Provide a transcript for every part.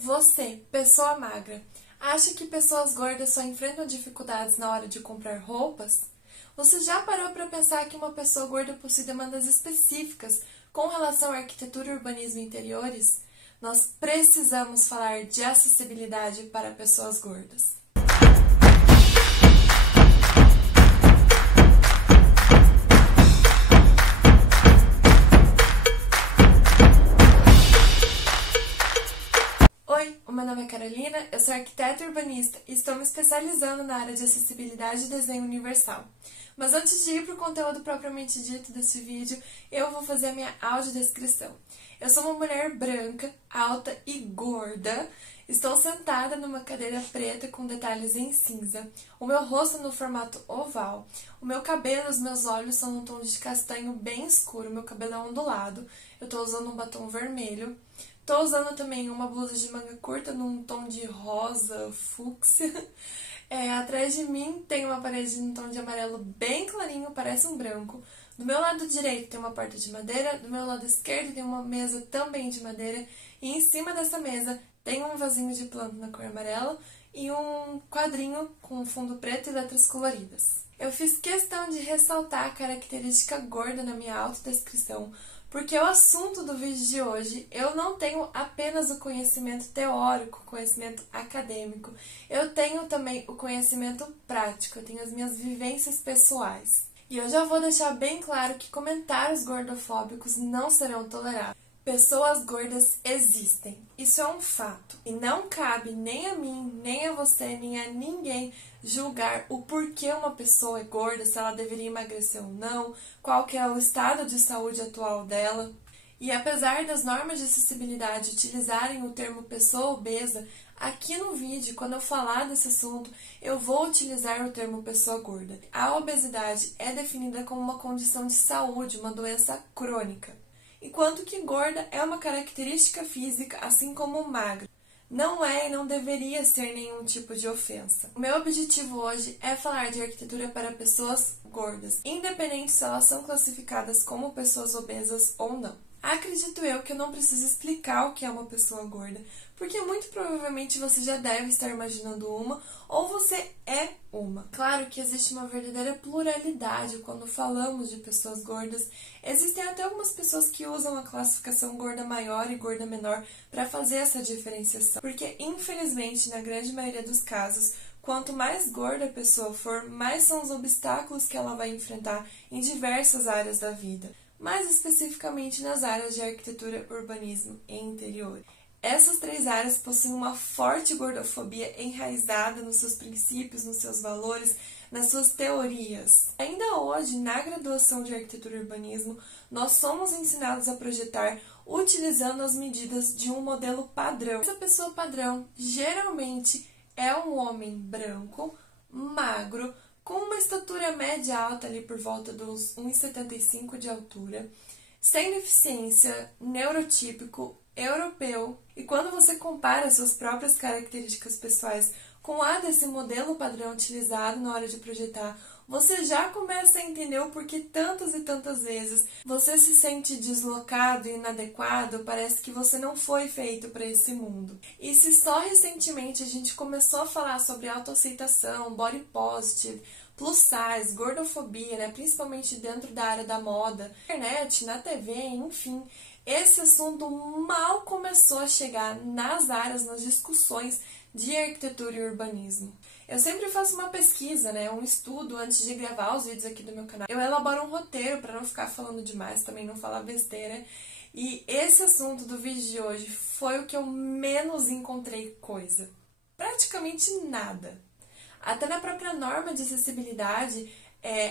Você, pessoa magra, acha que pessoas gordas só enfrentam dificuldades na hora de comprar roupas? Você já parou para pensar que uma pessoa gorda possui demandas específicas com relação à arquitetura e urbanismo interiores? Nós precisamos falar de acessibilidade para pessoas gordas. Oi, o meu nome é Carolina, eu sou arquiteta e urbanista e estou me especializando na área de acessibilidade e desenho universal. Mas antes de ir para o conteúdo propriamente dito deste vídeo, eu vou fazer a minha audiodescrição. Eu sou uma mulher branca, alta e gorda. Estou sentada numa cadeira preta com detalhes em cinza. O meu rosto no formato oval. O meu cabelo e os meus olhos são num tom de castanho bem escuro. Meu cabelo é ondulado. Eu estou usando um batom vermelho. Estou usando também uma blusa de manga curta num tom de rosa fúcsia. Atrás de mim tem uma parede num tom de amarelo bem clarinho, parece um branco. Do meu lado direito tem uma porta de madeira, do meu lado esquerdo tem uma mesa também de madeira. E em cima dessa mesa tem um vasinho de planta na cor amarela e um quadrinho com fundo preto e letras coloridas. Eu fiz questão de ressaltar a característica gorda na minha autodescrição, porque o assunto do vídeo de hoje, eu não tenho apenas o conhecimento teórico, conhecimento acadêmico, eu tenho também o conhecimento prático, eu tenho as minhas vivências pessoais. E eu já vou deixar bem claro que comentários gordofóbicos não serão tolerados. Pessoas gordas existem, isso é um fato. E não cabe nem a mim, nem a você, nem a ninguém julgar o porquê uma pessoa é gorda, se ela deveria emagrecer ou não, qual que é o estado de saúde atual dela. E apesar das normas de acessibilidade utilizarem o termo pessoa obesa, aqui no vídeo, quando eu falar desse assunto, eu vou utilizar o termo pessoa gorda. A obesidade é definida como uma condição de saúde, uma doença crônica, enquanto que gorda é uma característica física, assim como magra. Não é e não deveria ser nenhum tipo de ofensa. O meu objetivo hoje é falar de arquitetura para pessoas gordas, independente se elas são classificadas como pessoas obesas ou não. Acredito eu que eu não preciso explicar o que é uma pessoa gorda, porque muito provavelmente você já deve estar imaginando uma, ou você é uma. Claro que existe uma verdadeira pluralidade quando falamos de pessoas gordas. Existem até algumas pessoas que usam a classificação gorda maior e gorda menor para fazer essa diferenciação, porque infelizmente, na grande maioria dos casos, quanto mais gorda a pessoa for, mais são os obstáculos que ela vai enfrentar em diversas áreas da vida, mais especificamente nas áreas de arquitetura, urbanismo e interior. Essas três áreas possuem uma forte gordofobia enraizada nos seus princípios, nos seus valores, nas suas teorias. Ainda hoje, na graduação de arquitetura e urbanismo, nós somos ensinados a projetar utilizando as medidas de um modelo padrão. Essa pessoa padrão geralmente é um homem branco, magro, com uma estatura média alta ali por volta dos 1,75 de altura, sem deficiência, neurotípico, europeu. E quando você compara suas próprias características pessoais com a desse modelo padrão utilizado na hora de projetar, você já começa a entender o porquê tantas e tantas vezes você se sente deslocado e inadequado, parece que você não foi feito para esse mundo. E se só recentemente a gente começou a falar sobre autoaceitação, body positive, plus size, gordofobia, principalmente dentro da área da moda, na internet, na TV, enfim, esse assunto mal começou a chegar nas áreas, nas discussões de arquitetura e urbanismo. Eu sempre faço uma pesquisa, um estudo antes de gravar os vídeos aqui do meu canal. Eu elaboro um roteiro para não ficar falando demais, também não falar besteira. E esse assunto do vídeo de hoje foi o que eu menos encontrei coisa. Praticamente nada. Até na própria norma de acessibilidade,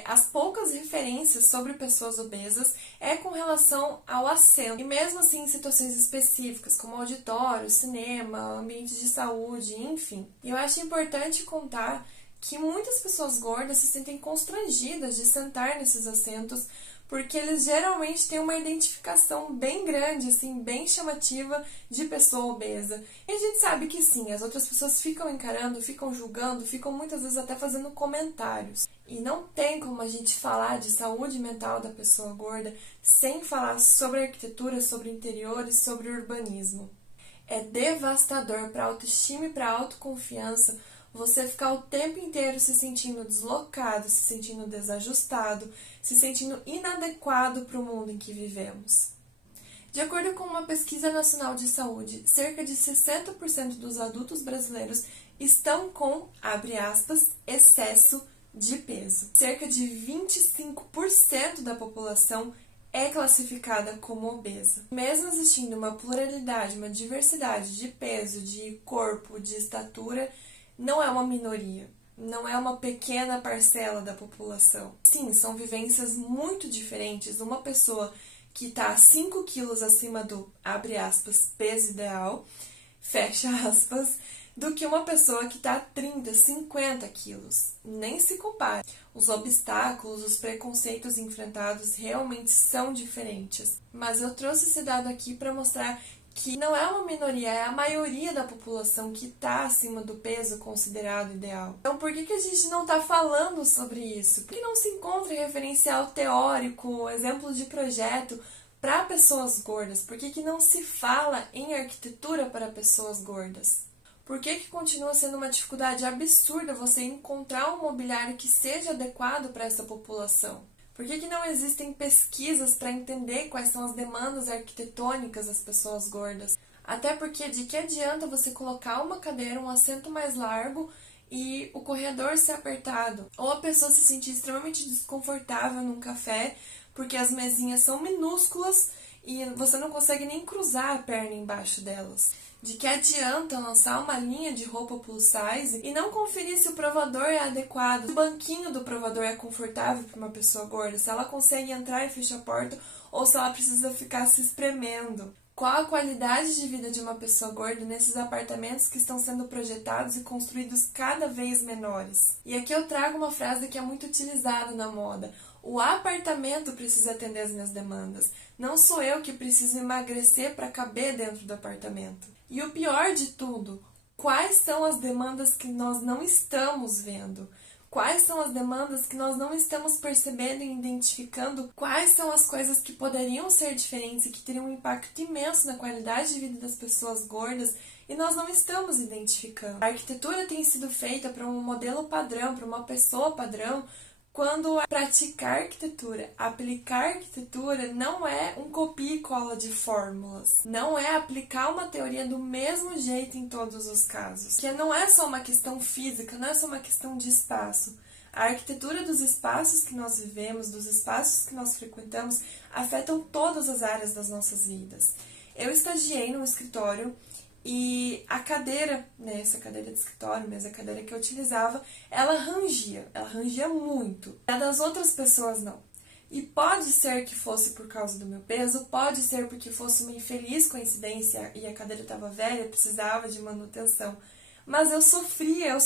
as poucas referências sobre pessoas obesas é com relação ao assento. E mesmo assim em situações específicas, como auditório, cinema, ambiente de saúde, enfim. E eu acho importante contar que muitas pessoas gordas se sentem constrangidas de sentar nesses assentos, porque eles geralmente têm uma identificação bem grande, assim, bem chamativa de pessoa obesa. E a gente sabe que sim, as outras pessoas ficam encarando, ficam julgando, ficam muitas vezes até fazendo comentários. E não tem como a gente falar de saúde mental da pessoa gorda sem falar sobre arquitetura, sobre interiores, sobre urbanismo. É devastador para a autoestima e para a autoconfiança você ficar o tempo inteiro se sentindo deslocado, se sentindo desajustado, se sentindo inadequado para o mundo em que vivemos. De acordo com uma pesquisa nacional de saúde, cerca de 60% dos adultos brasileiros estão com, abre aspas, excesso de peso. Cerca de 25% da população é classificada como obesa. Mesmo existindo uma pluralidade, uma diversidade de peso, de corpo, de estatura, não é uma minoria, não é uma pequena parcela da população. Sim, são vivências muito diferentes. Uma pessoa que está 5 quilos acima do, abre aspas, peso ideal, fecha aspas, do que uma pessoa que está 30, 50 quilos. Nem se compara. Os obstáculos, os preconceitos enfrentados realmente são diferentes. Mas eu trouxe esse dado aqui para mostrar que não é uma minoria, é a maioria da população que está acima do peso considerado ideal. Então, por que a gente não está falando sobre isso? Por que não se encontra referencial teórico, exemplo de projeto para pessoas gordas? Por que não se fala em arquitetura para pessoas gordas? Por que continua sendo uma dificuldade absurda você encontrar um mobiliário que seja adequado para essa população? Por que não existem pesquisas para entender quais são as demandas arquitetônicas das pessoas gordas? Até porque de que adianta você colocar uma cadeira, um assento mais largo e o corredor ser apertado? Ou a pessoa se sentir extremamente desconfortável num café porque as mesinhas são minúsculas e você não consegue nem cruzar a perna embaixo delas. De que adianta lançar uma linha de roupa plus size e não conferir se o provador é adequado, se o banquinho do provador é confortável para uma pessoa gorda, se ela consegue entrar e fechar a porta ou se ela precisa ficar se espremendo. Qual a qualidade de vida de uma pessoa gorda nesses apartamentos que estão sendo projetados e construídos cada vez menores? E aqui eu trago uma frase que é muito utilizada na moda. O apartamento precisa atender as minhas demandas. Não sou eu que preciso emagrecer para caber dentro do apartamento. E o pior de tudo, quais são as demandas que nós não estamos vendo? Quais são as demandas que nós não estamos percebendo e identificando? Quais são as coisas que poderiam ser diferentes e que teriam um impacto imenso na qualidade de vida das pessoas gordas e nós não estamos identificando? A arquitetura tem sido feita para um modelo padrão, para uma pessoa padrão, quando praticar arquitetura, aplicar arquitetura não é um copia e cola de fórmulas. Não é aplicar uma teoria do mesmo jeito em todos os casos. Que não é só uma questão física, não é só uma questão de espaço. A arquitetura dos espaços que nós vivemos, dos espaços que nós frequentamos, afetam todas as áreas das nossas vidas. Eu estagiei num escritório e a cadeira, né, essa cadeira de escritório, mas a cadeira que eu utilizava, ela rangia muito. A das outras pessoas não. E pode ser que fosse por causa do meu peso, pode ser porque fosse uma infeliz coincidência e a cadeira estava velha, precisava de manutenção. Mas eu sofria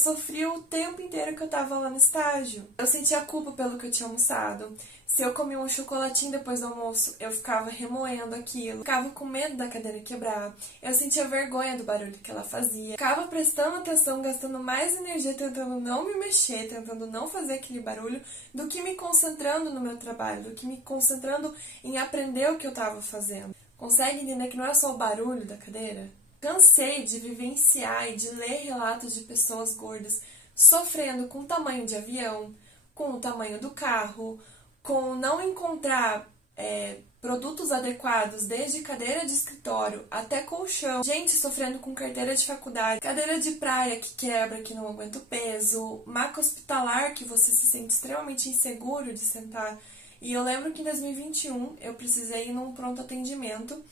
o tempo inteiro que eu estava lá no estágio. Eu sentia culpa pelo que eu tinha almoçado. Se eu comia um chocolatinho depois do almoço, eu ficava remoendo aquilo. Ficava com medo da cadeira quebrar. Eu sentia vergonha do barulho que ela fazia. Ficava prestando atenção, gastando mais energia tentando não me mexer, tentando não fazer aquele barulho, do que me concentrando no meu trabalho, do que me concentrando em aprender o que eu estava fazendo. Consegue entender que não é só o barulho da cadeira? Cansei de vivenciar e de ler relatos de pessoas gordas sofrendo com o tamanho de avião, com o tamanho do carro, com não encontrar produtos adequados, desde cadeira de escritório até colchão, gente sofrendo com carteira de faculdade, cadeira de praia que quebra, que não aguenta o peso, maca hospitalar que você se sente extremamente inseguro de sentar. E eu lembro que em 2021 eu precisei ir num pronto atendimento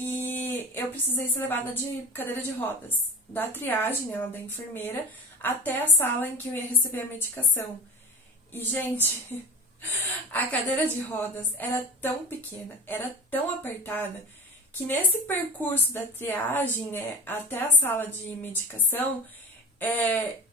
e eu precisei ser levada de cadeira de rodas, da triagem, né, da enfermeira, até a sala em que eu ia receber a medicação. E, gente, a cadeira de rodas era tão pequena, era tão apertada, que nesse percurso da triagem, né, até a sala de medicação,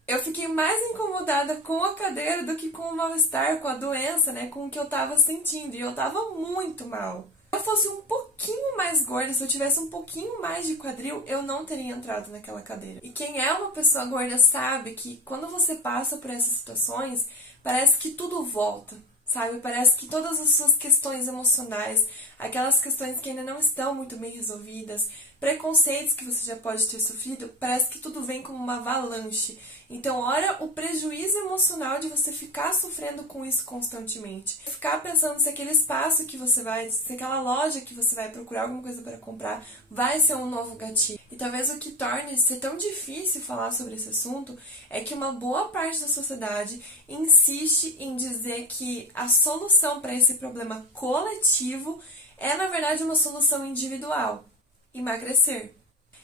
eu fiquei mais incomodada com a cadeira do que com o mal-estar, com a doença, né, com o que eu tava sentindo. E eu tava muito mal. Se eu fosse um pouquinho mais gorda, se eu tivesse um pouquinho mais de quadril, eu não teria entrado naquela cadeira. E quem é uma pessoa gorda sabe que quando você passa por essas situações, parece que tudo volta, sabe? Parece que todas as suas questões emocionais, aquelas questões que ainda não estão muito bem resolvidas, preconceitos que você já pode ter sofrido, parece que tudo vem como uma avalanche. Então, ora o prejuízo emocional de você ficar sofrendo com isso constantemente. Ficar pensando se aquele espaço que você vai, se aquela loja que você vai procurar alguma coisa para comprar vai ser um novo gatilho. E talvez o que torne ser tão difícil falar sobre esse assunto é que uma boa parte da sociedade insiste em dizer que a solução para esse problema coletivo é, na verdade, uma solução individual: emagrecer.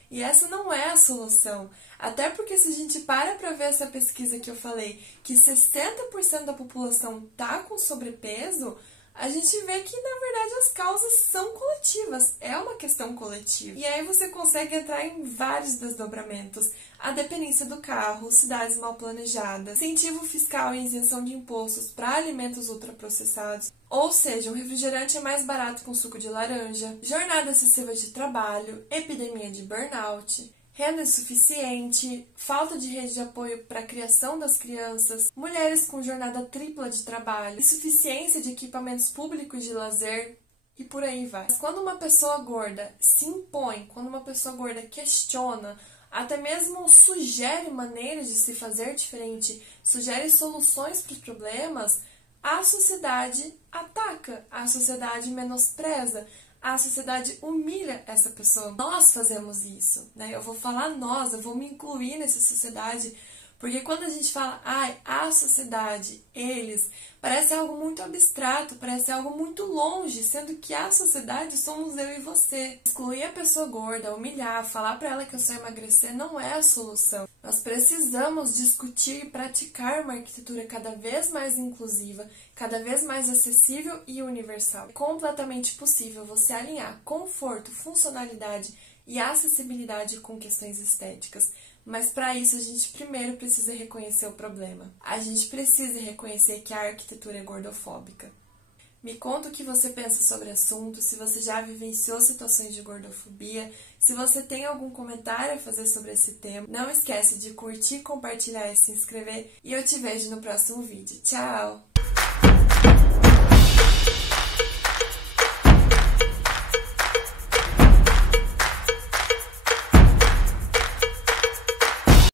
E essa não é a solução. Até porque se a gente para ver essa pesquisa que eu falei, que 60% da população tá com sobrepeso, a gente vê que, na verdade, as causas são coletivas. É uma questão coletiva. E aí você consegue entrar em vários desdobramentos. A dependência do carro, cidades mal planejadas, incentivo fiscal e isenção de impostos para alimentos ultraprocessados. Ou seja, um refrigerante é mais barato com suco de laranja, jornada excessiva de trabalho, epidemia de burnout, renda insuficiente, falta de rede de apoio para a criação das crianças, mulheres com jornada tripla de trabalho, insuficiência de equipamentos públicos de lazer e por aí vai. Mas quando uma pessoa gorda se impõe, quando uma pessoa gorda questiona, até mesmo sugere maneiras de se fazer diferente, sugere soluções para os problemas, a sociedade ataca, a sociedade menospreza, a sociedade humilha essa pessoa. Nós fazemos isso, né? Eu vou falar nós, eu vou me incluir nessa sociedade, porque quando a gente fala, a sociedade, eles, parece algo muito abstrato, parece algo muito longe, sendo que a sociedade somos eu e você. Excluir a pessoa gorda, humilhar, falar pra ela que eu só emagrecer não é a solução. Nós precisamos discutir e praticar uma arquitetura cada vez mais inclusiva, cada vez mais acessível e universal. É completamente possível você alinhar conforto, funcionalidade e acessibilidade com questões estéticas. Mas para isso a gente primeiro precisa reconhecer o problema. A gente precisa reconhecer que a arquitetura é gordofóbica. Me conta o que você pensa sobre o assunto, se você já vivenciou situações de gordofobia, se você tem algum comentário a fazer sobre esse tema. Não esquece de curtir, compartilhar e se inscrever. E eu te vejo no próximo vídeo. Tchau!